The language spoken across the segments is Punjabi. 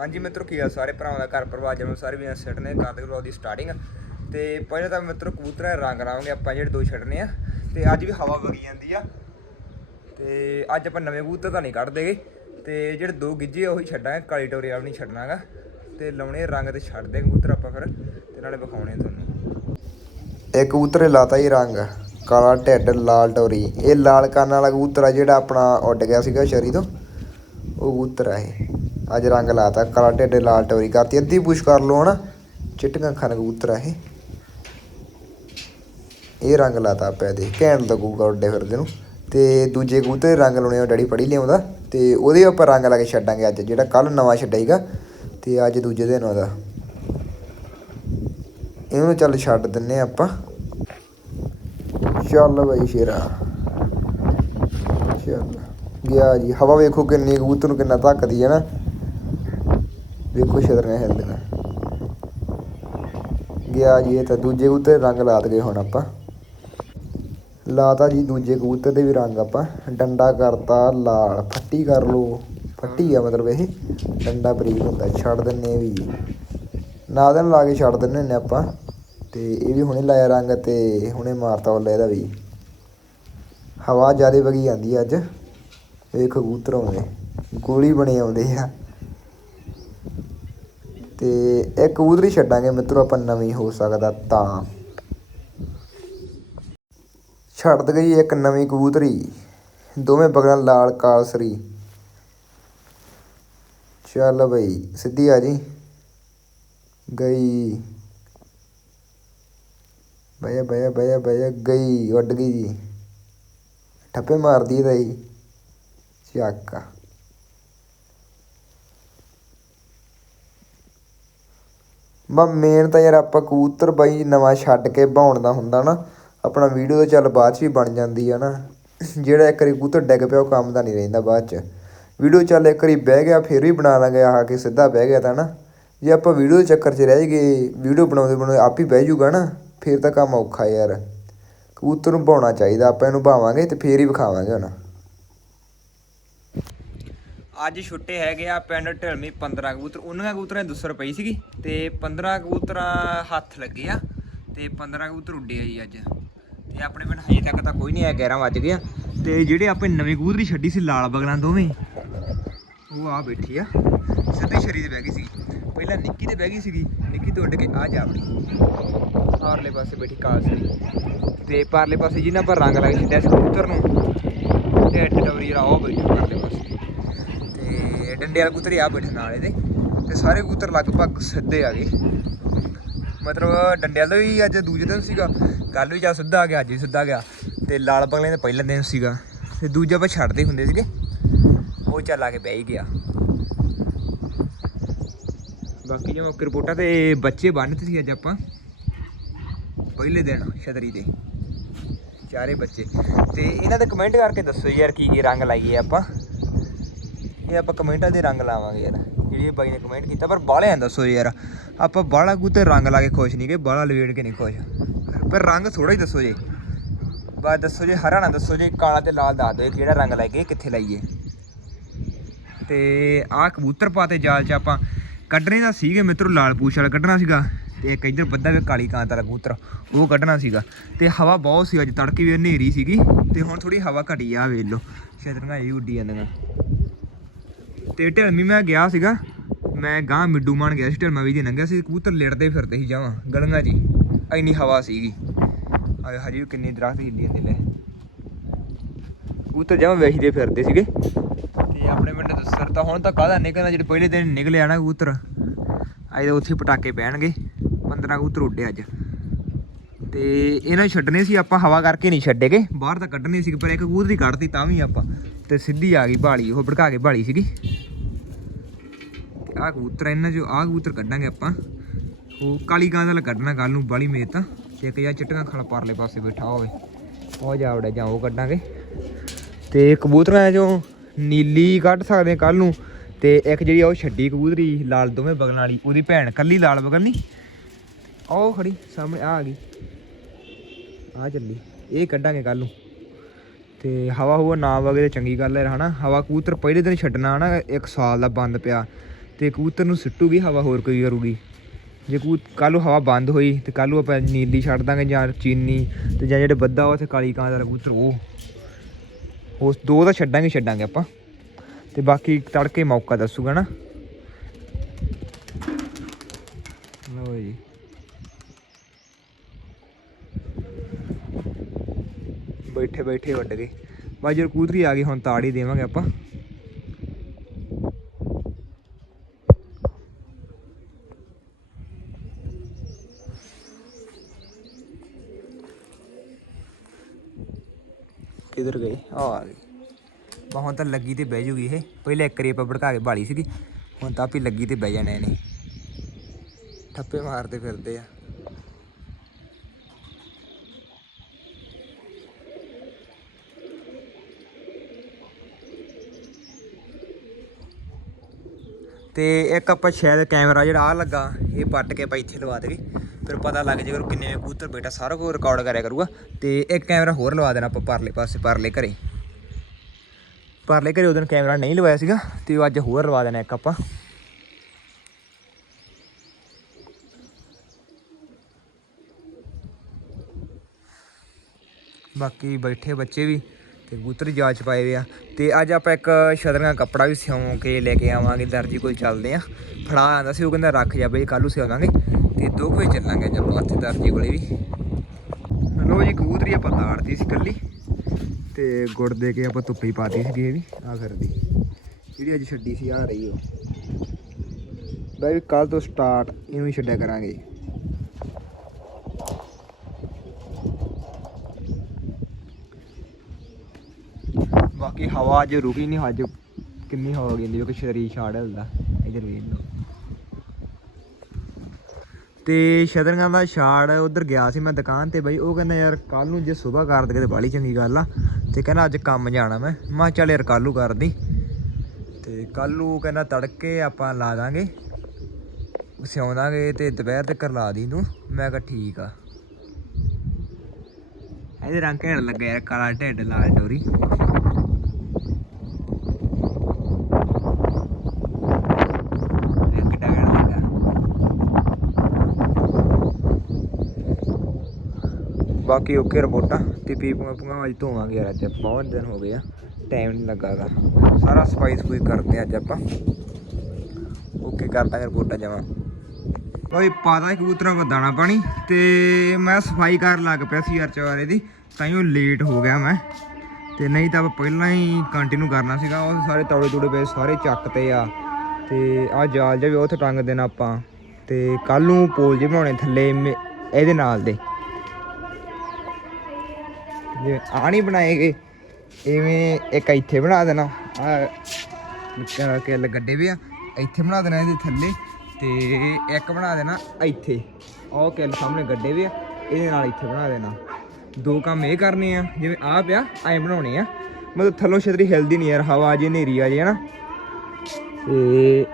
ਹਾਂਜੀ ਮਿੱਤਰੋ, ਕੀ ਆ? ਸਾਰੇ ਭਰਾਵਾਂ ਦਾ ਘਰ ਪਰਿਵਾਰ ਜਨਮ ਸਾਰੇ ਵੀ ਸੈਟ ਨੇ ਕਰਦੇ ਵਲੌਗ ਦੀ ਸਟਾਰਟਿੰਗ ਤੇ ਪਹਿਲਾਂ ਤਾਂ ਮਿੱਤਰੋ, ਕਬੂਤਰਾਂ ਦੇ ਰੰਗ ਲਾਵਾਂਗੇ ਆਪਾਂ, ਜਿਹੜੇ ਦੋ ਛੱਡਨੇ ਆ। ਤੇ ਅੱਜ ਵੀ ਹਵਾ ਵਗੀ ਜਾਂਦੀ ਆ। ਤੇ ਅੱਜ ਆਪਾਂ ਨਵੇਂ ਕਬੂਤਰ ਤਾਂ ਨਹੀਂ ਕੱਢਦੇਗੇ ਤੇ ਜਿਹੜੇ ਦੋ ਗਿੱਜੇ ਉਹੀ ਛੱਡਾਂਗੇ, ਕਾਲੀ ਟੋਰੀ ਵਾਲਾ ਨਹੀਂ ਛੱਡਣਾਗਾ। ਤੇ ਲਾਉਣੇ ਰੰਗ ਤੇ ਛੱਡਦੇ ਕਬੂਤਰ ਆਪਾਂ ਫਿਰ, ਤੇ ਨਾਲੇ ਵਿਖਾਉਣੇ ਤੁਹਾਨੂੰ। ਇਹ ਕਬੂਤਰੇ ਲਾਤਾ ਹੀ ਰੰਗ, ਕਾਲਾ ਢਿੱਡ, ਲਾਲ ਟੋਰੀ। ਇਹ ਲਾਲ ਕੰਨ ਵਾਲਾ ਕਬੂਤਰ ਆ ਜਿਹੜਾ ਆਪਣਾ ਉੱਡ ਗਿਆ ਸੀਗਾ ਸ਼ਰੀ ਤੋਂ। ਉਹ ਕਬੂਤਰ ਆ ਇਹ। ਅੱਜ ਰੰਗ ਲਾਤਾ, ਕਾਲਾ ਢਿੱਡ ਲਾਲ ਟੋਰੀ ਕਰਤੀ, ਅੱਧੀ ਪੁਸ਼ ਕਰ ਲਓ ਹਨਾ। ਚਿੱਟੀਆਂ ਅੱਖਾਂ ਦਾ ਕਬੂਤਰ ਆ ਇਹ। ਇਹ ਰੰਗ ਲਾਤਾ ਆਪਾਂ ਦੇ ਘੈਂਟ ਲੱਗੂਗਾ ਉੱਡੇ ਫਿਰਦੇ ਨੂੰ। ਤੇ ਦੂਜੇ ਕਬੂਤਰ ਦੇ ਰੰਗ ਲਾਉਣੇ ਆ ਡੈਡੀ ਪੜੀ ਲਿਆਉਂਦਾ। ਤੇ ਉਹਦੇ ਆਪਾਂ ਰੰਗ ਲਾ ਕੇ ਛੱਡਾਂਗੇ ਅੱਜ, ਜਿਹੜਾ ਕੱਲ ਨਵਾਂ ਛੱਡਾਈਗਾ ਤੇ ਅੱਜ ਦੂਜੇ ਦਿਨ ਉਹਦਾ। ਇਹਨੂੰ ਚੱਲ ਛੱਡ ਦਿੰਨੇ ਆ ਆਪਾਂ। ਚੱਲ ਬਈ ਸ਼ੇਰਾ। ਚੱਲ। ਗਿਆ ਜੀ, ਹਵਾ ਵੇਖੋ ਕਿੰਨੀ, ਕਬੂਤਰ ਨੂੰ ਕਿੰਨਾ ਧੱਕਦੀ ਹੈ ਨਾ। ਵੇਖੋ ਛਤਰੀਆਂ ਹਿਲਦੀਆਂ ਗਿਆ ਜੀ ਇਹ ਤਾਂ ਦੂਜੇ ਕਬੂਤਰ ਦੇ ਰੰਗ ਲਾਤ ਗਏ ਹੁਣ ਆਪਾਂ। ਲਾਤਾ ਜੀ ਦੂਜੇ ਕਬੂਤਰ ਦੇ ਵੀ ਰੰਗ ਆਪਾਂ। ਡੰਡਾ ਕਰਤਾ ਲਾਲ, ਫੱਟੀ ਕਰ ਲੋ ਫੱਟੀ ਆ ਮਤਲਬ ਇਹ। ਡੰਡਾ ਬਰੀਕ ਹੁੰਦਾ, ਛੱਡ ਦਿੰਨੇ ਵੀ। ਨਾ ਦਿਨ ਲਾ ਕੇ ਛੱਡ ਦਿੰਨੇ ਨੇ ਆਪਾਂ। ਤੇ ਇਹ ਵੀ ਹੁਣੇ ਲਾਇਆ ਰੰਗ ਤੇ ਹੁਣੇ ਮਾਰਤਾ ਉਹ ਇਹਦਾ ਵੀ। ਹਵਾ ਜ਼ਿਆਦਾ ਵਗੀ ਜਾਂਦੀ ਆ ਅੱਜ। ਇਹ ਕਬੂਤਰ ਆਉਂਦੇ। ਗੋਲੀ ਬਣੇ ਆਉਂਦੇ ਆ। ਤੇ ਇਹ ਕਬੂਤਰੀ ਛੱਡਾਂਗੇ ਮਿੱਤਰੋ, ਆਪਾਂ ਨਵੀਂ ਹੋ ਸਕਦਾ ਤਾਂ। ਛੱਡ ਦਈ ਗਈ ਇੱਕ ਨਵੀਂ ਕਬੂਤਰੀ, ਦੋਵੇਂ ਬਗਲਾਂ ਲਾਲ ਕਾਲਸਰੀ ਚੱਲ ਬਈ, ਸਿੱਧੀ ਆ ਜੀ। ਗਈ। ਬਈਆ ਬਈਆ ਬਈਆ ਬਈਆ ਗਈ ਉੱਡ ਗਈ ਜੀ। ਠੱਪੇ ਮਾਰਦੀ ਰਹੀ ਜੀ ਚੱਕਾ। ਮੈਂ ਮੇਨ ਤਾਂ ਯਾਰ ਆਪਾਂ ਕਬੂਤਰ ਬਾਈ ਨਵਾਂ ਛੱਡ ਕੇ ਭਾਉਣ ਦਾ ਹੁੰਦਾ ਨਾ, ਆਪਣਾ ਵੀਡੀਓ ਤਾਂ ਚੱਲ ਬਾਅਦ ਚ ਵੀ ਬਣ ਜਾਂਦੀ ਆ ਨਾ। ਜਿਹੜਾ ਇੱਕ ਵਾਰੀ ਕਬੂਤਰ ਡਿੱਗ ਪਿਆ ਉਹ ਕੰਮ ਦਾ ਨਹੀਂ ਰਹਿੰਦਾ ਬਾਅਦ ਚ। ਵੀਡੀਓ ਚੱਲ ਇੱਕ ਵਾਰੀ ਬਹਿ ਗਿਆ, ਫਿਰ ਵੀ ਬਣਾ ਦਾਂਗੇ ਆ ਕੇ ਸਿੱਧਾ ਬਹਿ ਗਿਆ ਤਾਂ ਨਾ। ਜੇ ਆਪਾਂ ਵੀਡੀਓ ਦੇ ਚੱਕਰ 'ਚ ਰਹਿ ਗਏ ਵੀਡੀਓ ਬਣਾਉਂਦੇ ਬਣਾਉਂਦੇ ਆਪ ਹੀ ਬਹਿ ਜਾਊਗਾ ਨਾ, ਫਿਰ ਤਾਂ ਕੰਮ ਔਖਾ ਯਾਰ। ਕਬੂਤਰ ਨੂੰ ਭਾਉਣਾ ਚਾਹੀਦਾ, ਆਪਾਂ ਇਹਨੂੰ ਭਾਵਾਂਗੇ ਤੇ ਫੇਰ ਹੀ ਵਿਖਾਵਾਂਗੇ ਹੁਣ ਅੱਜ ਛੁੱਟੇ ਹੈਗੇ ਆ ਪਿੰਡ ਢਲਮੀ 15 ਕਬੂਤਰ। ਉਹਨਾਂ ਕਬੂਤਰਾਂ ਦੀ ਦੁਸਰ ਪਈ ਸੀਗੀ ਤੇ 15 ਕਬੂਤਰਾਂ ਹੱਥ ਲੱਗੇ ਆ ਤੇ 15 ਕਬੂਤਰ ਉੱਡੇ ਆ ਜੀ ਅੱਜ। ਤੇ ਆਪਣੇ ਪਿੰਡ ਹਜੇ ਤੱਕ ਤਾਂ ਕੋਈ ਨਹੀਂ ਆਇਆ 11 ਵੱਜ ਗਿਆ ਤੇ ਜਿਹੜੇ ਆਪਣੇ ਨਵੀਂ ਕਬੂਤਰੀ ਛੱਡੀ ਸੀ ਲਾਲ ਬਗਲਾਂ ਦੋਵੇਂ, ਉਹ ਆ ਬੈਠੀ ਆ। ਸਿੱਧੀ ਸ਼ਰੀ ਤੇ ਬਹਿ ਗਈ ਸੀ ਪਹਿਲਾਂ ਨਿੱਕੀ ਤੇ ਬਹਿ ਗਈ ਸੀਗੀ, ਨਿੱਕੀ ਤੋਂ ਉੱਡ ਕੇ ਆ ਜਾ ਵੜੀ ਪਾਰਲੇ ਪਾਸੇ ਬੈਠੀ ਕਾਲਸਰੀ ਤੇ ਪਾਰਲੇ ਪਾਸੇ ਜਿਹਨਾਂ ਪਰ ਰੰਗ ਲੱਗ ਛੱਡਿਆ ਸੀ ਕਬੂਤਰ ਨੂੰ, ਤੇ ਡਡਵਰੀ ਜਿਹੜਾ ਉਹ ਬੈਠੀ। ਡੰਡੇ ਵਾਲਾ ਕਬੂਤਰ ਆ ਬੈਠੇ ਨਾਲ ਇਹਦੇ ਤੇ ਸਾਰੇ ਕਬੂਤਰ ਲਗਭਗ ਸਿੱਧੇ ਆ ਗਏ। ਮਤਲਬ ਡੰਡੇ ਵਾਲਾ ਵੀ ਅੱਜ ਦੂਜੇ ਦਿਨ ਸੀਗਾ। ਕੱਲ ਵੀ ਜਾ ਸਿੱਧਾ ਆ ਗਿਆ, ਅੱਜ ਵੀ ਸਿੱਧਾ ਗਿਆ। ਤੇ ਲਾਲ ਬਗਲੇ ਦਾ ਪਹਿਲਾ ਦਿਨ ਸੀਗਾ। ਤੇ ਦੂਜਾ ਆਪਾਂ ਛੱਡਦੇ ਹੁੰਦੇ ਸੀਗੇ। ਉਹ ਚੱਲ ਆ ਕੇ ਬਹਿ ਹੀ ਗਿਆ। ਬਾਕੀ ਜਿਵੇਂ ਮੁੱਖ ਰਿਪੋਰਟਾਂ ਤੇ ਬੱਚੇ ਬੰਨ੍ਹਤੇ ਸੀ ਅੱਜ ਆਪਾਂ। ਪਹਿਲੇ ਦਿਨ ਛਤਰੀ ਦੇ ਚਾਰੇ ਬੱਚੇ। ਤੇ ਇਹਨਾਂ ਦੇ ਕਮੈਂਟ ਕਰਕੇ ਦੱਸੋ ਯਾਰ ਕੀ ਕੀ ਰੰਗ ਲਾਈਏ ਆਪਾਂ। ਇਹ ਆਪਾਂ ਕਮੈਂਟਾਂ ਦੇ ਰੰਗ ਲਾਵਾਂਗੇ ਯਾਰ। ਜਿਹੜੀ ਬਾਈ ਨੇ ਕਮੈਂਟ ਕੀਤਾ, ਪਰ ਬਾਹਲਿਆਂ ਦੱਸੋ ਯਾਰ। ਆਪਾਂ ਬਾਹਲਾ ਕੂਤੇ ਰੰਗ ਲਾ ਕੇ ਖੁਸ਼ ਨਹੀਂ ਕਿ ਬਾਹਲਾ ਲਵੇੜ ਕੇ ਨਹੀਂ ਖੁਸ਼। ਪਰ ਰੰਗ ਥੋੜਾ ਹੀ ਦੱਸੋ ਜੇ। ਬਸ ਦੱਸੋ ਜੇ, ਹਰਾ ਨਾ ਦੱਸੋ ਜੇ, ਕਾਲਾ ਤੇ ਲਾਲ ਦੱਸ ਦਿਓ ਕਿਹੜਾ ਰੰਗ ਲਾਈਏ ਕਿੱਥੇ ਲਾਈਏ। ਤੇ ਆਹ ਕਬੂਤਰ ਪਾਤੇ ਜਾਲ 'ਚ ਆਪਾਂ। ਕੱਢਣੇ ਦਾ ਸੀਗੇ ਮਿੱਤਰੋ, ਲਾਲ ਪੂਛ ਵਾਲਾ ਕੱਢਣਾ ਸੀਗਾ। ਤੇ ਇੱਕ ਇੱਧਰ ਬੱਦਾ ਵੀ ਕਾਲੀ ਕਾਂਤ ਵਾਲਾ ਕਬੂਤਰ, ਉਹ ਕੱਢਣਾ ਸੀਗਾ। ਤੇ ਹਵਾ ਬਹੁਤ ਸੀ ਅੱਜ, ਤੜਕੇ ਵੀ ਹਨੇਰੀ ਸੀਗੀ। ਤੇ ਹੁਣ ਥੋੜੀ ਹਵਾ ਘਟੀ ਆ, ਵੇਖ ਲਓ। ਛਤਰੀਆਂ ਇਹ ਉੱਡੀ ਜਾਂਦੀਆਂ। ਤੇ ਢਲਮੀ ਮੈਂ ਗਿਆ ਸੀਗਾ। ਮੈਂ ਗਾਂ ਮਿੱਡੂ ਮਾਨ ਗਿਆ ਸੀ, ਢਲਮਾ ਵੀ ਦੀ ਲੰਘਿਆ ਸੀ, ਕਬੂਤਰ ਲੇਟਦੇ ਫਿਰਦੇ ਸੀ ਜਾਵਾਂ। ਗਲੀਆਂ 'ਚ ਹੀ। ਇੰਨੀ ਹਵਾ ਸੀਗੀ। ਆ ਹਜੇ ਵੀ ਕਿੰਨੇ ਦਰਖਤ ਹਿੱਲੀ ਜਾਂਦੇ ਲੈ ਕਬੂਤਰ ਜਾਵਾਂ ਵੇਖਦੇ ਫਿਰਦੇ ਸੀਗੇ। ਤੇ ਆਪਣੇ ਪਿੰਡ ਦਸਰ ਤਾਂ ਹੁਣ ਤਾਂ ਕਾਹਦਾ ਨਿਕਲਣਾ, ਜਿਹੜੇ ਪਹਿਲੇ ਦਿਨ ਨਿਕਲਿਆ ਨਾ ਕਬੂਤਰ। ਅੱਜ ਤਾਂ ਉੱਥੇ ਪਟਾਕੇ ਪੈਣਗੇ 15 ਕਬੂਤਰ ਉੱਡੇ ਅੱਜ। ਤੇ ਇਹਨਾਂ ਨੂੰ ਛੱਡਨੇ ਸੀ, ਆਪਾਂ ਹਵਾ ਕਰਕੇ ਨਹੀਂ ਛੱਡੇਗੇ ਬਾਹਰ ਤਾਂ ਕੱਢਣੇ ਸੀ, ਪਰ ਇੱਕ ਕਬੂਤਰੀ ਕੱਢਤੀ, ਤਾਂ ਵੀ ਆਪਾਂ। ਤੇ ਸਿੱਧੀ ਆ ਗਈ ਬਾਲੀ, ਉਹ ਭੜਕਾ ਕੇ ਬਾਲੀ ਸੀਗੀ। ਆਹ ਕਬੂਤਰ ਇਹਨਾਂ ਚੋਂ ਆਹ ਕਬੂਤਰ ਕੱਢਾਂਗੇ ਆਪਾਂ। ਉਹ ਕਾਲੀ ਗਾਂ ਦਾ ਕੱਢਣਾ ਕੱਲ ਨੂੰ ਬਾਲੀ ਮੇਤ। ਤਾਂ ਤੇ ਇੱਕ ਜਾਂ ਚਿੱਟੀਆਂ ਖਲ ਪਰਲੇ ਪਾਸੇ ਬੈਠਾ ਹੋਵੇ। ਉਹ ਜਾਵੜਾ ਜਾਂ ਉਹ ਕੱਢਾਂਗੇ। ਤੇ ਕਬੂਤਰਾਂ ਚੋਂ ਨੀਲੀ ਕੱਢ ਸਕਦੇ ਕੱਲ ਨੂੰ। ਤੇ ਇੱਕ ਜਿਹੜੀ ਉਹ ਛੱਡੀ ਕਬੂਤਰੀ, ਲਾਲ ਦੋਵੇਂ ਬਗਲਾਂ ਵਾਲੀ, ਉਹਦੀ ਭੈਣ ਕੱਲੀ ਲਾਲ ਬਗਲ ਨਹੀਂ ਉਹ ਖੜੀ, ਸਾਹਮਣੇ ਆ ਆ ਗਈ। ਆ ਚੱਲੀ, ਇਹ ਕੱਢਾਂਗੇ ਕੱਲ ਨੂੰ। ਤੇ ਹਵਾ ਹੁਵਾ ਨਾ ਵਗੇ ਤੇ ਚੰਗੀ ਗੱਲ ਹੈ, ਹਨਾ। ਹਵਾ ਕਬੂਤਰ ਪਹਿਲੇ ਦਿਨ ਛੱਡਣਾ, ਹਨਾ। ਇੱਕ ਸਾਲ ਦਾ ਬੰਦ ਪਿਆ। ਤੇ ਕਬੂਤਰ ਨੂੰ ਸਿੱਟੂਗੀ, ਹਵਾ ਹੋਰ ਕੋਈ ਕਰੂਗੀ। ਜੇ ਕੂ ਕੱਲ੍ਹ ਨੂੰ ਹਵਾ ਬੰਦ ਹੋਈ ਤੇ ਕੱਲ੍ਹ ਨੂੰ ਆਪਾਂ ਨੀਲੀ ਛੱਡ ਦਾਂਗੇ ਜਾਂ ਚੀਨੀ ਤੇ ਜਾਂ ਜਿਹੜੇ ਬੱਦਾ ਉਹ ਤੇ ਕਾਲੀ ਕਾਂ ਦਾ ਕਬੂਤਰ, ਉਹ। ਉਸ ਦੋ ਤਾਂ ਛੱਡਾਂਗੇ ਛੱਡਾਂਗੇ ਆਪਾਂ। ਤੇ ਬਾਕੀ ਤੜਕੇ ਮੌਕਾ ਦੱਸੂਗਾ ਨਾ। ਲਓ ਜੀ। ਬੈਠੇ ਬੈਠੇ ਵੱਢ ਗਏ। ਬਾਈ ਜਦੋਂ ਕੂਦਰੀ ਆ ਗਈ, ਹੁਣ ਤਾੜ ਹੀ ਦੇਵਾਂਗੇ ਆਪਾਂ। ਕਿੱਧਰ ਗਏ? ਆ ਗਏ ਬਾ ਤਾਂ ਲੱਗੀ ਤੇ ਬਹਿ ਜੂਗੀ ਇਹ। ਪਹਿਲੇ ਇੱਕ ਰੀ ਆਪਾਂ ਭੜਕਾ ਕੇ ਬਾਲੀ ਸੀਗੀ। ਹੁਣ ਤਾਂ ਆਪੀ ਲੱਗੀ ਤੇ ਬਹਿ ਜਾਣੇ ਨੇ ਠੱਪੇ ਮਾਰਦੇ ਫਿਰਦੇ ਆ। ਤੇ ਇੱਕ ਆਪਾਂ ਸ਼ਾਇਦ ਕੈਮਰਾ ਜਿਹੜਾ ਆ ਲੱਗਾ, ਇਹ ਪੱਟ ਕੇ ਆਪਾਂ ਇੱਥੇ ਲਵਾ ਦੇਗੇ। ਫਿਰ ਪਤਾ ਲੱਗ ਜਾਏਗਾ ਕਿੰਨੇ ਕਬੂਤਰ ਬੇਟਾ ਸਾਰਾ ਕੁਝ ਰਿਕਾਰਡ ਕਰਿਆ ਕਰੂਗਾ। ਤੇ ਇੱਕ ਕੈਮਰਾ ਹੋਰ ਲਵਾ ਦੇਣਾ ਆਪਾਂ ਪਰਲੇ ਪਾਸੇ, ਪਰਲੇ ਘਰੇ। ਪਰਲੇ ਘਰੇ ਉਹਦਨ ਕੈਮਰਾ ਨਹੀਂ ਲਵਾਇਆ ਸੀਗਾ, ਤੇ ਉਹ ਅੱਜ ਹੋਰ ਲਵਾ ਦੇਣਾ ਇੱਕ ਆਪਾਂ। ਬਾਕੀ ਬੈਠੇ ਬੱਚੇ ਵੀ, ਤੇ ਕਬੂਤਰ ਜਾਂਚ ਪਾਏ ਵੇ ਆ। ਤੇ ਅੱਜ ਆਪਾਂ ਇੱਕ ਸ਼ਦਰਾਂ ਕੱਪੜਾ ਵੀ ਸਿਉਂ ਕੇ ਲੈ ਕੇ ਆਵਾਂਗੇ, ਦਰਜੀ ਕੋਲ ਚੱਲਦੇ ਆ। ਫੜਾ ਆਂਦਾ ਸੀ, ਉਹ ਕਹਿੰਦਾ ਰੱਖ ਜਾ ਬਈ, ਕੱਲ੍ਹ ਨੂੰ ਸਿਉਂ ਦਾਂਗੇ ਤੇ ਦੋ ਕੁ ਚੱਲਾਂਗੇ ਅੱਜ ਆਪਾਂ ਉੱਥੇ ਦਰਜੀ ਕੋਲੇ ਵੀ। ਲੋ ਜੀ, ਕਬੂਤਰੀ ਆਪਾਂ ਤਾੜਤੀ ਸੀ ਕੱਲੀ ਤੇ ਗੁੜ ਦੇ ਕੇ ਆਪਾਂ ਧੁੱਪੇ ਹੀ ਪਾਤੀ ਸੀ ਇਹ ਵੀ ਆ ਫਿਰਦੀ ਜਿਹੜੀ ਅੱਜ ਛੱਡੀ ਸੀ ਆ ਰਹੀ ਉਹ। ਬਈ ਕੱਲ ਤੋਂ ਸਟਾਰਟ ਇਹਨੂੰ ਹੀ ਛੱਡਿਆ ਕਰਾਂਗੇ। ਬਾਕੀ ਹਵਾ ਅੱਜ ਰੁਕੀ ਨਹੀਂ ਅੱਜ ਕਿੰਨੀ ਹਵਾ ਗਈ ਕਿਉਂਕਿ ਸ਼ਰੀਰ ਛਾੜ ਹਿਲਦਾ ਇਧਰ ਵੇਖ ਲਓ। ਤੇ ਸ਼ਤਰੰਗਾਂ ਦਾ ਛਾੜ ਉਧਰ ਗਿਆ ਸੀ ਮੈਂ ਦੁਕਾਨ ਤੇ ਬਈ, ਉਹ ਕਹਿੰਦਾ ਯਾਰ ਕੱਲ ਨੂੰ ਜੇ ਸਵੇਰ ਕਰ ਦੇ ਤੇ ਬਾਲੀ ਚੰਗੀ ਗੱਲ ਆ। ਤੇ ਕਹਿੰਦਾ ਅੱਜ ਕੰਮ ਜਾਣਾ ਮੈਂ। ਮੈਂ ਚੱਲ ਯਾਰ ਕੱਲ ਨੂੰ ਕਰਦੀ ਤੇ ਕੱਲ ਨੂੰ ਕਹਿੰਦਾ ਤੜਕੇ ਆਪਾਂ ਲਾ ਦਾਂਗੇ। ਸਿਉਂਦਾਂਗੇ ਤੇ ਦੁਪਹਿਰ ਤੱਕ ਲਾ ਦੀ ਤੂੰ। ਮੈਂ ਕਿਹਾ ਠੀਕ ਆ। ਇਹਦੇ ਰੰਗ ਘੈਂਟ ਲੱਗਾ ਯਾਰ, ਕਾਲਾ ਢਿੱਡ, ਲਾਲ ਡੋਰੀ ਇਹ ਕਿੱਡਾ ਘੈਂਟ ਲੱਗਾ ਬਾਕੀ ਓਕੇ ਰਿਪੋਰਟਾਂ ਤੇ ਪੀਪੀਆਂ ਪੂਆਂ ਅੱਜ ਧੋਵਾਂਗੇ ਯਾਰ, ਅੱਜ ਬਹੁਤ ਦਿਨ ਹੋ ਗਏ ਆ ਟਾਈਮ ਨਹੀਂ ਲੱਗਾਗਾ ਸਾਰਾ ਸਫ਼ਾਈ ਸਫੂਈ ਕਰਦੇ ਅੱਜ ਆਪਾਂ। ਓਕੇ ਕਰ ਦਾਂਗੇ ਰਿਪੋਰਟਾਂ ਜਮਾ। ਓਏ ਪਾਦਾ ਕਬੂਤਰਾਂ ਕੋ ਦਾਣਾ ਪਾਣੀ ਤੇ ਮੈਂ ਸਫ਼ਾਈ ਕਰਨ ਲੱਗ ਪਿਆ ਸੀ ਯਾਰ ਚਵਾਰੇ ਦੀ ਉਹ ਲੇਟ ਹੋ ਗਿਆ ਮੈਂ। ਤੇ ਨਹੀਂ ਤਾਂ ਆਪਾਂ ਪਹਿਲਾਂ ਹੀ ਕੰਟੀਨਿਊ ਕਰਨਾ ਸੀਗਾ, ਉਹ ਸਾਰੇ ਤੌੜੇ ਤੂੜੇ ਪਏ, ਸਾਰੇ ਚੱਕ ਤੇ ਆ। ਤੇ ਆ ਜਾਲ ਜਿਹਾ ਵੀ ਉੱਥੇ ਟੰਗ ਦੇਣਾ ਆਪਾਂ। ਤੇ ਕੱਲ ਨੂੰ ਪੋਲ ਜੇ ਬਣਾਉਣੇ ਥੱਲੇ, ਮੇ- ਇਹਦੇ ਨਾਲ ਦੇ। ਜਿਵੇਂ ਆ ਨਹੀਂ ਬਣਾਏ ਗਏ, ਇਵੇਂ ਇੱਕ ਇੱਥੇ ਬਣਾ ਦੇਣਾ ਆ ਕਿੱਲ ਗੱਡੇ ਵੀ ਆ, ਇੱਥੇ ਬਣਾ ਦੇਣਾ ਇਹਦੇ ਥੱਲੇ ਤੇ ਇੱਕ ਬਣਾ ਦੇਣਾ ਇੱਥੇ ਉਹ ਕਿੱਲ ਸਾਹਮਣੇ ਗੱਡੇ ਵੀ ਆ, ਇਹਦੇ ਨਾਲ ਇੱਥੇ ਬਣਾ ਦੇਣਾ। ਦੋ ਕੰਮ ਇਹ ਕਰਨੇ ਆ, ਜਿਵੇਂ ਆ ਪਿਆ, ਐ ਬਣਾਉਣੇ ਆ, ਮਤਲਬ ਥੱਲੋਂ ਛਤਰੀ ਹਿਲਦੀ ਨਹੀਂ ਯਾਰ, ਹਵਾ ਜੇ ਹਨੇਰੀ ਆ ਜੇ ਹਨਾ। ਤੇ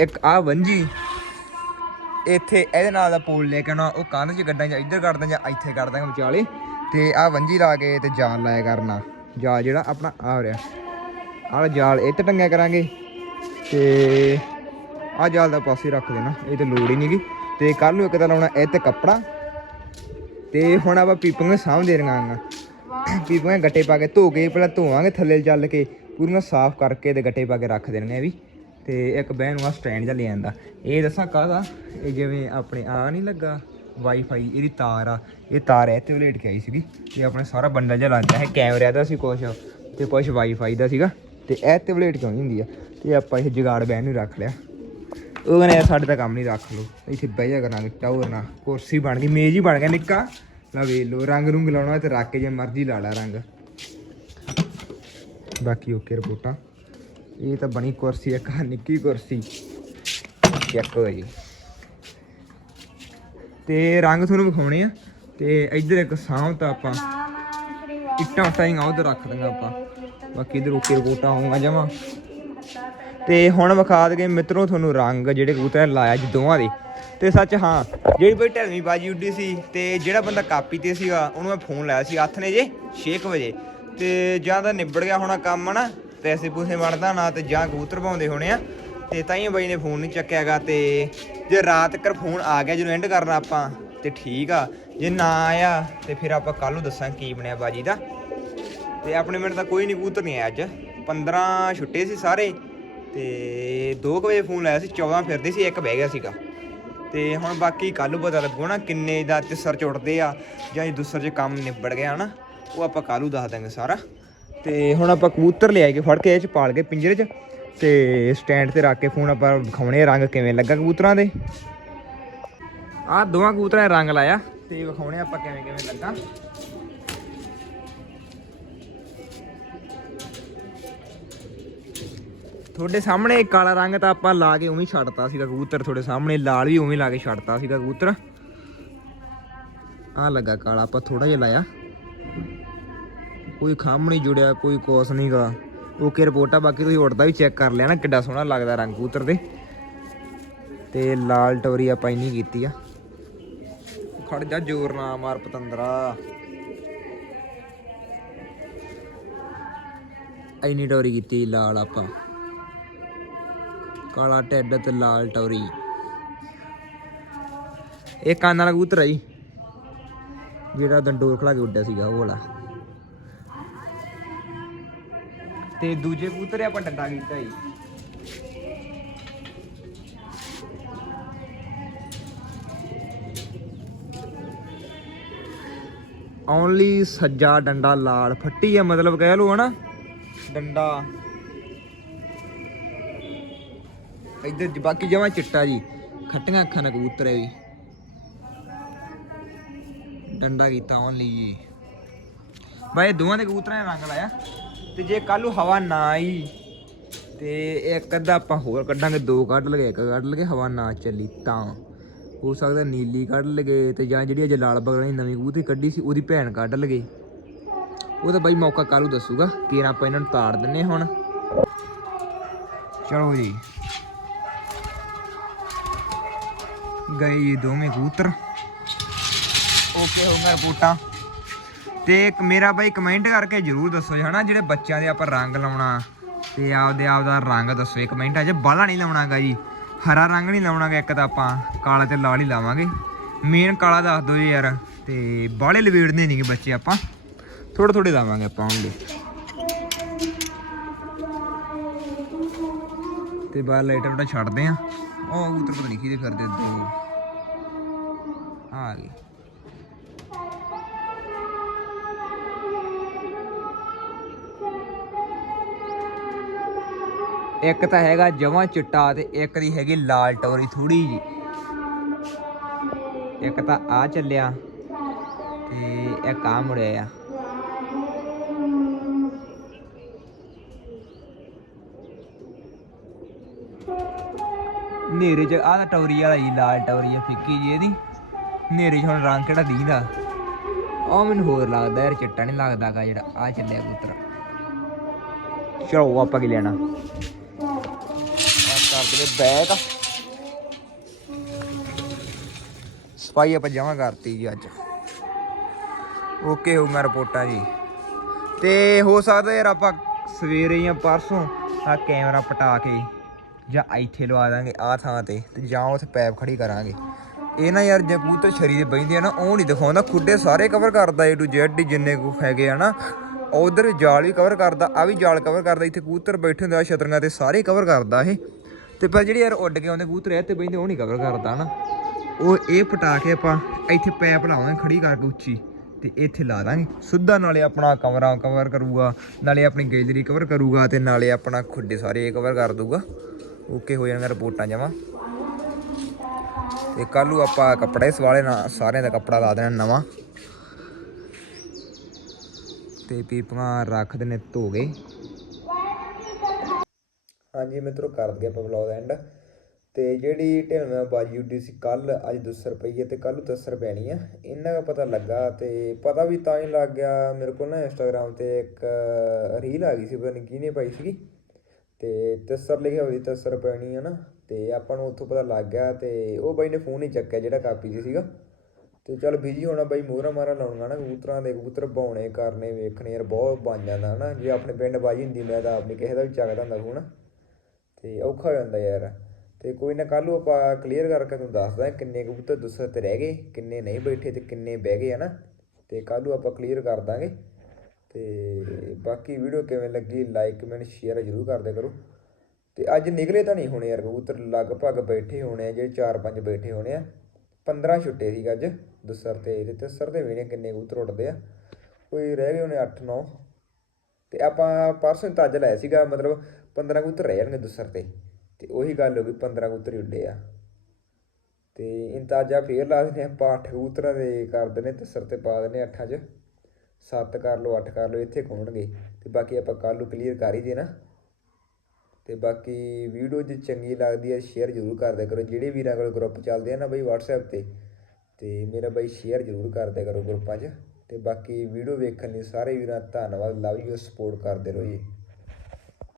ਇੱਕ ਆ ਵੰਜੀ ਇੱਥੇ ਇਹਦੇ ਨਾਲ ਦਾ ਪੋਲ ਲੈ ਕੇ ਆਉਣਾ, ਉਹ ਕੰਧ 'ਚ ਗੱਡਾਂ ਜਾਂ ਇੱਧਰ ਕੱਢ ਜਾਂ ਇੱਥੇ ਕੱਢ ਦਾਂਗੇ ਵਿਚਾਲੇ। ਤੇ ਆ ਵੰਜੀ ਲਾ ਕੇ ਤੇ ਜਾਲ ਲਾਇਆ ਕਰਨਾ ਜਾਲ ਜਿਹੜਾ ਆਪਣਾ ਆ ਰਿਹਾ। ਆਹ ਜਾਲ ਇਹ ਤੇ ਟੰਗਿਆ ਕਰਾਂਗੇ। ਤੇ ਆ ਜਾਲ ਦਾ ਪਾਸੇ ਰੱਖ ਦੇਣਾ। ਇਹ ਤੇ ਲੋੜ ਹੀ ਨਹੀਂਗੀ ਤੇ ਕੱਲ ਨੂੰ ਇੱਕ ਤਾਂ ਲਾਉਣਾ ਇਹ ਤੇ ਕੱਪੜਾ। ਤੇ ਹੁਣ ਆਪਾਂ ਪੀਪੀਆਂ ਸਾਂਭ ਦੇ ਰੰਗਾਂਗਾ ਪੀਪੀਆਂ ਗੱਟੇ ਪਾ ਕੇ ਧੋ ਕੇ ਪਹਿਲਾਂ ਧੋਵਾਂਗੇ ਥੱਲੇ ਚੱਲ ਕੇ। ਪੂਰੀਆਂ ਸਾਫ਼ ਕਰਕੇ ਤੇ ਗੱਟੇ ਪਾ ਕੇ ਰੱਖ ਦੇਣਗੇ ਵੀ। ਤੇ ਇੱਕ ਬਹਿਣ ਨੂੰ ਆ ਸਟੈਂਡ ਜਿਹਾ ਲੈ ਆਂਦਾ। ਇਹ ਦੱਸਾਂ ਕਾਹਦਾ? ਇਹ ਜਿਵੇਂ ਆਪਣੇ ਆ ਨਹੀਂ ਲੱਗਾ। ਵਾਈਫਾਈ ਇਹਦੀ ਤਾਰ ਆ, ਇਹ ਤਾਰ ਐ ਤੇ ਲੇਟ ਕੇ ਆਈ ਸੀਗੀ, ਤੇ ਆਪਣਾ ਸਾਰਾ ਬੰਡਲ ਜਿਹਾ ਲੱਗਦਾ ਹੈ ਕੈਮਰਿਆਂ ਦਾ ਸੀ ਕੁਛ, ਤੇ ਕੁਛ ਵਾਈਫਾਈ ਦਾ ਸੀਗਾ, ਤੇ ਇਹ ਤੇ ਬਲੇਟ ਕਿਉਂ ਨਹੀਂ ਹੁੰਦੀ ਆ, ਤੇ ਆਪਾਂ ਇਹ ਜਗਾੜ ਬਹਿਣ ਨੂੰ ਰੱਖ ਲਿਆ। ਉਹ ਕਹਿੰਦਾ ਸਾਡੇ ਤਾਂ ਕੰਮ ਨਹੀਂ ਰੱਖ ਲਓ, ਇੱਥੇ ਬਹਿ ਜਾ ਕਰਾਂਗੇ ਟਾਵਰ ਨਾਲ, ਕੁਰਸੀ ਬਣ ਗਈ, ਮੇਜ਼ ਹੀ ਬਣ ਗਿਆ ਨਿੱਕਾ। ਲਾ ਵੇਖ ਲਓ, ਰੰਗ ਰੁੰਗ ਲਾਉਣਾ ਤੇ ਰੱਖ ਕੇ ਜੇ ਮਰਜ਼ੀ ਲਾ ਲਾ ਰੰਗ। ਬਾਕੀ ਓਕੇ ਰਿਪੋਰਟਾਂ। ਇਹ ਤਾਂ ਬਣੀ ਕੁਰਸੀ, ਇੱਕ ਨਿੱਕੀ ਕੁਰਸੀ। ਚੈੱਕ ਹੋ ਜੀ ਤੇ ਰੰਗ ਤੁਹਾਨੂੰ ਵਿਖਾਉਣੇ ਆ। ਤੇ ਇੱਧਰ ਇੱਕ ਸਾਂਭ ਤਾਂ ਆਪਾਂ ਇੱਟਾਂ ਟਾਈਆਂ ਉਧਰ ਰੱਖ ਦਾਂਗੇ ਆਪਾਂ। ਬਾਕੀ ਇਧਰ ਓਕੇ ਰਿਪੋਰਟਾਂ ਹੋਊਗਾ ਜਮਾ। ਤੇ ਹੁਣ ਵਿਖਾ ਦਗੇ ਮਿੱਤਰੋ ਤੁਹਾਨੂੰ ਰੰਗ ਜਿਹੜੇ ਕਬੂਤਰ ਲਾਇਆ ਜੀ ਦੋਵਾਂ ਦੇ। ਤੇ ਸੱਚ ਹਾਂ, ਜਿਹੜੀ ਬਈ ਢਲਵੀਂ ਬਾਜੀ ਉੱਡੀ ਸੀ ਤੇ ਜਿਹੜਾ ਬੰਦਾ ਕਾਪੀ ਤੇ ਸੀਗਾ, ਉਹਨੂੰ ਮੈਂ ਫੋਨ ਲਾਇਆ ਸੀ ਹੱਥ ਨੇ ਜੇ 6 ਵਜੇ। ਤੇ ਜਾਂ ਤਾਂ ਨਿਬੜ ਗਿਆ ਹੋਣਾ ਕੰਮ ਨਾ ਪੈਸੇ ਪੂਸੇ ਬਣਦਾ ਨਾ ਤੇ ਜਾਂ ਕਬੂਤਰ ਪਾਉਂਦੇ ਹੋਣੇ ਆ। ਤੇ ਤਾਈਂ ਬਾਈ ਨੇ ਫੋਨ ਨਹੀਂ ਚੱਕਿਆਗਾ ਤੇ ਜੇ ਰਾਤ ਤੱਕ ਫੋਨ ਆ ਗਿਆ, ਜਿਹਨੂੰ ਐਂਡ ਕਰਨਾ ਆਪਾਂ, ਤੇ ਠੀਕ ਆ। ਜੇ ਨਾ ਆਇਆ, ਤੇ ਫਿਰ ਆਪਾਂ ਕੱਲ ਨੂੰ ਦੱਸਾਂ ਕੀ ਬਣਿਆ ਬਾਜੀ ਦਾ। ਤੇ ਆਪਣੇ ਮਿੰਟ ਤਾਂ ਕੋਈ ਨਹੀਂ ਕਬੂਤਰ ਨਹੀਂ ਆਇਆ ਅੱਜ। 15 ਛੁੱਟੇ ਸੀ ਸਾਰੇ, ਤੇ 2 ਵਜੇ ਫੋਨ ਲਾਇਆ ਸੀ 14 ਫਿਰਦੇ ਸੀ, ਇੱਕ ਬਹਿ ਗਿਆ ਸੀਗਾ। ਤੇ ਹੁਣ ਬਾਕੀ ਕੱਲ ਨੂੰ ਪਤਾ ਲੱਗੂ ਨਾ ਕਿੰਨੇ ਦਾ ਤਿਸਰ ਚੁੱਟਦੇ ਆ, ਜਾਂ ਜੇ ਦੂਸਰ 'ਚ ਕੰਮ ਨਿਬੜ ਗਿਆ, ਹਨਾ। ਉਹ ਆਪਾਂ ਕੱਲ ਨੂੰ ਦੱਸ ਦਾਂਗੇ ਸਾਰਾ। ਤੇ ਹੁਣ ਆਪਾਂ ਕਬੂਤਰ ਲਿਆਏ ਕੇ ਫੜ ਕੇ, ਇਹ 'ਚ ਪਾਲ ਕੇ ਪਿੰਜਰੇ 'ਚ। ਤੇ ਸਟੈਂਡ ਤੇ ਰੱਖ ਕੇ ਫੋਨ ਆਪਾਂ ਵਿਖਾਉਣੇ ਰੰਗ ਕਿਵੇਂ ਲੱਗਾ ਕਬੂਤਰਾਂ ਦੇ। ਆਹ ਦੋਵਾਂ ਕਬੂਤਰਾਂ ਦੇ ਰੰਗ ਲਾਇਆ ਤੇ ਵਿਖਾਉਣੇ ਆਪਾਂ ਕਿਵੇਂ ਕਿਵੇਂ ਲੱਗਾ। ਤੁਹਾਡੇ ਸਾਹਮਣੇ ਕਾਲਾ ਰੰਗ ਤਾਂ ਆਪਾਂ ਲਾ ਕੇ ਉਵੇਂ ਛੱਡਤਾ ਸੀਗਾ ਕਬੂਤਰ, ਤੁਹਾਡੇ ਸਾਹਮਣੇ ਲਾਲ ਵੀ ਉਵੇਂ ਲਾ ਕੇ ਛੱਡਤਾ ਸੀਗਾ ਕਬੂਤਰ। ਆ ਲੱਗਾ ਕਾਲਾ, ਆਪਾਂ ਥੋੜਾ ਜਿਹਾ ਲਾਇਆ। ਕੋਈ ਖਾਮ ਨਹੀਂ ਜੁੜਿਆ, ਕੋਈ ਕੋਸ ਨਹੀਂਗਾ ਓਕੇ ਰਿਪੋਰਟ ਆ ਬਾਕੀ ਤੁਸੀਂ ਉੜਦਾ ਵੀ ਚੈੱਕ ਕਰ ਲਿਆ ਨਾ, ਕਿੱਡਾ ਸੋਹਣਾ ਲੱਗਦਾ ਰੰਗ ਕਬੂਤਰ ਦੇ। ਤੇ ਲਾਲ ਟੋਰੀ ਆਪਾਂ ਇੰਨੀ ਕੀਤੀ ਆ। ਖੜ ਜਾ ਜ਼ੋਰ ਨਾ ਮਾਰ ਪਤੰਦਰਾ। ਇੰਨੀ ਟੋਰੀ ਕੀਤੀ ਲਾਲ ਆਪਾਂ। ਕਾਲਾ ਢਿੱਡ ਤੇ ਲਾਲ ਟੋਰੀ। ਇਹ ਕੰਨ ਵਾਲਾ ਕਬੂਤਰ ਆ ਜੀ। ਜਿਹੜਾ ਦੰਡੋਰ ਖਲਾ ਕੇ ਉੱਡਿਆ ਸੀਗਾ, ਉਹ ਵਾਲਾ। ਤੇ ਦੂਜੇ ਕਬੂਤਰ ਆਪਾਂ ਡੰਡਾ ਕੀਤਾ ਜੀ। ਓਨਲੀ ਸੱਜਾ ਡੰਡਾ ਲਾਲ, ਫੱਟੀ ਆ ਮਤਲਬ ਕਹਿ ਲਓ ਹਨਾ, ਡੰਡਾ। ਇੱਧਰ ਬਾਕੀ ਜਮਾ ਚਿੱਟਾ ਜੀ, ਖੱਟੀਆਂ ਅੱਖਾਂ ਨਾਲ ਕਬੂਤਰ ਹੈ ਵੀ। ਡੰਡਾ ਕੀਤਾ ਓਨਲੀ ਜੀ। ਬਾਈ ਦੋਵਾਂ ਦੇ ਕਬੂਤਰਾਂ ਨੇ ਰੰਗ ਲਾਇਆ। ਤੇ ਜੇ ਕੱਲ ਨੂੰ ਹਵਾ ਨਾ ਆਈ ਤੇ ਇੱਕ ਅੱਧਾ ਆਪਾਂ ਹੋਰ ਕੱਢਾਂਗੇ, ਦੋ ਕੱਢ ਲਗੇ, ਇੱਕ ਕੱਢ ਲਗੇ, ਹਵਾ ਨਾ ਚੱਲੀ ਤਾਂ। ਹੋ ਸਕਦਾ ਨੀਲੀ ਕੱਢ ਲਗੇ ਤੇ ਜਾਂ ਜਿਹੜੀ ਅਜੇ ਲਾਲ ਬਗਲ ਦੀ ਨਵੀਂ ਕਬੂਤਰੀ ਕੱਢੀ ਸੀ, ਉਹਦੀ ਭੈਣ ਕੱਢ ਲਗੇ। ਉਹ ਤਾਂ ਬਾਈ ਮੌਕਾ ਕੱਲ ਦੱਸੂਗਾ ਕਿ ਆਪਾਂ ਇਹਨਾਂ ਨੂੰ ਤਾੜ ਦਿੰਨੇ ਹਾਂ ਹੁਣ। ਚਲੋ ਜੀ। ਗਏ ਜੀ ਦੋਵੇਂ ਕਬੂਤਰ। ਓਕੇ ਹੋ ਗਿਆ ਰਿਪੋਰਟਾਂ। ਤੇ ਮੇਰਾ ਬਾਈ ਕਮੈਂਟ ਕਰਕੇ ਜਰੂਰ ਦੱਸੋ ਜੀ, ਹਨਾ, ਜਿਹੜੇ ਬੱਚਿਆਂ ਦੇ ਆਪਾਂ ਰੰਗ ਲਾਉਣਾ ਤੇ ਆਪਦੇ ਆਪ ਦਾ ਰੰਗ ਦੱਸੋ। ਇਹ ਕਮੈਂਟਾਂ 'ਚ ਬਾਲਾ ਨਹੀਂ ਲਾਉਣਾਗਾ ਜੀ, ਹਰਾ ਰੰਗ ਨਹੀਂ ਲਾਉਣਾਗਾ, ਇੱਕ ਤਾਂ ਆਪਾਂ ਕਾਲਾ ਤੇ ਲਾਲ ਹੀ ਲਾਵਾਂਗੇ। ਮੇਨ ਕਾਲਾ ਦੱਸ ਦਿਓ ਜੀ ਯਾਰ, ਤੇ ਬਾਲੇ ਲਵੇੜਦੇ ਨਹੀਂਗੇ ਬੱਚੇ ਆਪਾਂ। ਥੋੜੇ ਥੋੜੇ ਲਾਵਾਂਗੇ ਆਪਾਂ ਉਹਦੇ ਤੇ ਬਾਹਰ ਲਾਈਟਾਂ ਬਟਾ ਛੱਡਦੇ ਆ। ਉਹ ਕਬੂਤਰ ਪਤਾ ਨਹੀਂ ਕਿਹਦੇ ਫਿਰਦੇ ਦੋ। ਆ ਗਏ। ਇੱਕ ਤਾਂ ਹੈਗਾ ਜਮਾਂ ਚਿੱਟਾ ਤੇ ਇੱਕ ਦੀ ਹੈਗੀ ਲਾਲ ਟੋਰੀ ਥੋੜੀ ਜੀ ਇੱਕ ਤਾਂ ਆ ਚੱਲਿਆ ਤੇ ਇੱਕ ਆ ਮੁੜਿਆ ਆ। ਨੇਰੇ ਚ ਆਹ ਤਾਂ ਟੌਰੀ ਵਾਲਾ ਜੀ, ਲਾਲ ਟੌਰੀ ਆ, ਫਿੱਕੀ ਜੀ ਇਹਦੀ। ਨੇਰੇ ਚ ਹੁਣ ਰੰਗ ਕਿਹੜਾ ਦੀਦਾ। ਉਹ ਮੈਨੂੰ ਹੋਰ ਲੱਗਦਾ ਯਾਰ, ਚਿੱਟਾ ਨਹੀਂ ਲੱਗਦਾਗਾ ਜਿਹੜਾ ਆ ਚੱਲਿਆ ਕਬੂਤਰ। ਚਲੋ ਆਪਾਂ ਕੀ ਲੈਣਾ? ਆ ਕਰ ਬੈਗ ਸਫ਼ਾਈ ਆਪਾਂ ਜਮਾ ਕਰਤੀ ਜੀ ਅੱਜ। ਓਕੇ ਹੋਊਗਾ ਰਿਪੋਰਟਾਂ ਜੀ। ਤੇ ਹੋ ਸਕਦਾ ਯਾਰ ਆਪਾਂ ਸਵੇਰੇ ਜਾਂ ਪਰਸੋਂ ਆ ਕੈਮਰਾ ਪਟਾ ਕੇ ਜਾਂ ਇੱਥੇ ਲਵਾ ਦਾਂਗੇ ਆ ਥਾਂ ਤੇ ਤੇ ਜਾਂ ਉੱਥੇ ਪੈਪ ਖੜੀ ਕਰਾਂਗੇ। ਇਹ ਨਾ ਯਾਰ ਜੇ ਕਬੂਤਰ ਛਰੀ ਦੇ ਬੈਂਦੇ ਆ ਨਾ, ਉਹ ਨਹੀਂ ਦਿਖਾਉਂਦਾ। ਖੁੱਡੇ ਸਾਰੇ ਕਵਰ ਕਰਦਾ ਏ ਟੂ ਜ਼ੈਡ ਜਿੰਨੇ ਕੁ ਹੈਗੇ ਆ ਨਾ। ਉਧਰ ਜਾਲ ਵੀ ਕਵਰ ਕਰਦਾ ਆ ਵੀ ਜਾਲ ਕਵਰ ਕਰਦਾ। ਇੱਥੇ ਕਬੂਤਰ ਬੈਠੇ ਹੁੰਦੇ ਆ ਛਤਰੀਆਂ ਤੇ ਸਾਰੇ ਕਵਰ ਕਰਦਾ ਇਹ। ਤੇ ਪਰ ਜਿਹੜੇ ਯਾਰ ਉੱਡ ਕੇ ਆਉਂਦੇ ਕਬੂਤਰ ਇਹ ਤੇ ਬੈਂਦੇ ਉਹ ਨਹੀਂ ਕਵਰ ਕਰਦਾ ਨਾ ਉਹ ਇਹ ਪਟਾ ਕੇ ਆਪਾਂ ਇੱਥੇ ਪੈਪ ਲਾਵਾਂਗੇ ਖੜੀ ਕਰਕੇ ਉੱਚੀ ਤੇ ਇੱਥੇ ਲਾ ਦਾਂਗੇ। ਸਿੱਧਾ ਨਾਲੇ ਆਪਣਾ ਕਮਰਾ ਕਵਰ ਕਰੂਗਾ, ਨਾਲੇ ਆਪਣੀ ਗੈਲਰੀ ਕਵਰ ਕਰੂਗਾ ਤੇ ਨਾਲੇ ਆਪਣਾ ਖੁੱਡੇ ਸਾਰੇ ਕਵਰ ਕਰ ਦੂਗਾ ਓਕੇ, ਹੋ ਜਾਣਗੇ ਰਿਪੋਰਟਾਂ ਜਮਾ। ਤੇ ਕੱਲ ਨੂੰ ਆਪਾਂ ਕੱਪੜੇ ਸਵਾਲੇ ਨਾਲ ਸਾਰਿਆਂ ਦਾ ਕੱਪੜਾ ਲਾ ਦੇਣਾ ਨਵਾਂ। ਤੇ ਪੀਪਾਂ ਰੱਖ ਦੇਣੇ ਧੋ ਗਏ ਹਾਂਜੀ ਮਿੱਤਰੋ, ਕਰ ਦਗੇ ਆਪਾਂ ਵਲੌਗ ਐਂਡ ਤੇ ਜਿਹੜੀ ਢਿਲਵੇਂ ਬਾਜੀ ਉੱਡੀ ਸੀ ਕੱਲ ਅੱਜ ਦਸ ਰੁਪਈਏ ਤੇ ਕੱਲ ਨੂੰ 10 ਰੁਪਏ ਪੈਣੀ ਆ। ਇਹਨਾਂ ਦਾ ਪਤਾ ਲੱਗਾ ਤੇ ਪਤਾ ਵੀ ਤਾਂ ਹੀ ਲੱਗ ਗਿਆ, ਮੇਰੇ ਕੋਲ ਨਾ ਇੰਸਟਾਗ੍ਰam ਤੇ ਇੱਕ ਰੀਲ ਆ ਗਈ ਸੀ, ਪਤਾ ਨਹੀਂ ਕਿਹਨੇ ਪਾਈ ਸੀਗੀ। ਤੇ ਤਸਰ ਲਿਖਿਆ ਹੋਈ ਤਸਰ ਪੈਣੀ ਹੈ ਨਾ। ਤੇ ਆਪਾਂ ਨੂੰ ਉੱਥੋਂ ਪਤਾ ਲੱਗ ਗਿਆ ਤੇ ਉਹ ਬਾਈ ਨੇ ਫੋਨ ਹੀ ਚੱਕਿਆ ਜਿਹੜਾ ਕਾਪੀ 'ਚ ਸੀਗਾ। ਤੇ ਚੱਲ ਬਿਜ਼ੀ ਹੋਣਾ ਬਾਈ, ਮੋਹਰਾ ਮਾਰਾ ਲਾਉਣਾ ਨਾ ਕਬੂਤਰਾਂ ਦੇ, ਕਬੂਤਰ ਬਾਉਣੇ ਕਰਨੇ, ਵੇਖਣੇ, ਯਾਰ ਬਹੁਤ ਬਣ ਜਾਂਦਾ ਹਨਾ। ਜੇ ਆਪਣੇ ਪਿੰਡ ਬਾਜੀ ਹੁੰਦੀ, ਮੈਂ ਤਾਂ ਆਪਣੀ ਕਿਸੇ ਦਾ ਵੀ ਚੱਕਦਾ ਹੁੰਦਾ ਫੋਨ ਤੇ ਔਖਾ ਹੋ ਜਾਂਦਾ ਯਾਰ। ਤੇ ਕੋਈ ਨਾ ਕੱਲ ਨੂੰ ਆਪਾਂ ਕਲੀਅਰ ਕਰਕੇ ਤੁਹਾਨੂੰ ਦੱਸਦਾ ਕਿੰਨੇ ਕਬੂਤਰ ਦੂਸਰੇ ਤੇ ਰਹਿ ਗਏ, ਕਿੰਨੇ ਨਹੀਂ ਬੈਠੇ ਤੇ ਕਿੰਨੇ ਬਹਿ ਗਏ, ਹਨਾ? ਤੇ ਕੱਲ ਨੂੰ ਆਪਾਂ ਕਲੀਅਰ ਕਰ ਦਾਂਗੇ। ਤੇ ਬਾਕੀ ਵੀਡੀਓ ਕਿਵੇਂ ਲੱਗੀ ਲਾਈਕ ਕਮੈਂਟ ਸ਼ੇਅਰ ਜ਼ਰੂਰ ਕਰਦੇ ਕਰੋ। ਤੇ ਅੱਜ ਨਿਕਲੇ ਤਾਂ ਨਹੀਂ ਹੋਣੇ ਯਾਰ ਕਬੂਤਰ, ਲਗਭਗ ਬੈਠੇ ਹੋਣੇ ਆ, ਜਿਹੜੇ 4-5 ਬੈਠੇ ਹੋਣੇ ਆ। 15 ਛੁੱਟੇ ਸੀ ਅੱਜ ਦਸਰ ਤੇ ਤੇ ਤਸਰ ਦੇ ਵੀ ਨੇ ਕਿੰਨੇ ਕਬੂਤਰ ਉੱਡਦੇ ਆ। ਕੋਈ ਰਹਿ ਗਏ ਹੋਣੇ 8-9 ਤੇ ਆਪਾਂ ਪਰਸੋਂ ਤਾਂ ਅੱਜ ਲਾਇਆ ਸੀਗਾ, ਮਤਲਬ 15 ਕਬੂਤਰ ਰਹਿ ਜਾਣਗੇ ਦਸਰ ਤੇ। ਤੇ ਉਹੀ ਗੱਲ ਹੋ ਗਈ 15 ਕਬੂਤਰ ਉੱਡੇ ਆ। ਤੇ ਇੰਤਾਜਾ ਫੇਰ ਲਾ ਦਿੰਦੇ ਆਪਾਂ 8 ਕਬੂਤਰਾਂ ਦੇ ਕਰ ਦਿੰਦੇ ਦਸਰ ਤੇ ਪਾ ਦਿੰਦੇ 8 'ਚ। 7 ਕਰ ਲਓ 8 ਕਰ ਲਓ, ਇੱਥੇ ਘੁੰਮਣਗੇ ਤੇ ਬਾਕੀ ਆਪਾਂ ਕੱਲ ਨੂੰ ਕਲੀਅਰ ਕਰ ਹੀ ਦੇਣਾ। ਤੇ ਬਾਕੀ ਵੀਡੀਓ ਜੇ ਚੰਗੀ ਲੱਗਦੀ ਹੈ ਸ਼ੇਅਰ ਜ਼ਰੂਰ ਕਰਦਿਆ ਕਰੋ। ਜਿਹੜੇ ਵੀਰਾਂ ਕੋਲ ਗਰੁੱਪ ਚੱਲਦੇ ਆ ਨਾ ਬਈ WhatsApp ਤੇ ਤੇ ਮੇਰਾ ਬਈ ਸ਼ੇਅਰ ਜ਼ਰੂਰ ਕਰਦਿਆ ਕਰੋ ਗਰੁੱਪਾਂ 'ਚ। ਤੇ ਬਾਕੀ ਵੀਡੀਓ ਵੇਖਣ ਲਈ ਸਾਰੇ ਵੀਰਾਂ ਧੰਨਵਾਦ। ਲਵ ਯੂ ਸਪੋਰਟ ਕਰਦੇ ਰਹੋ ਜੀ।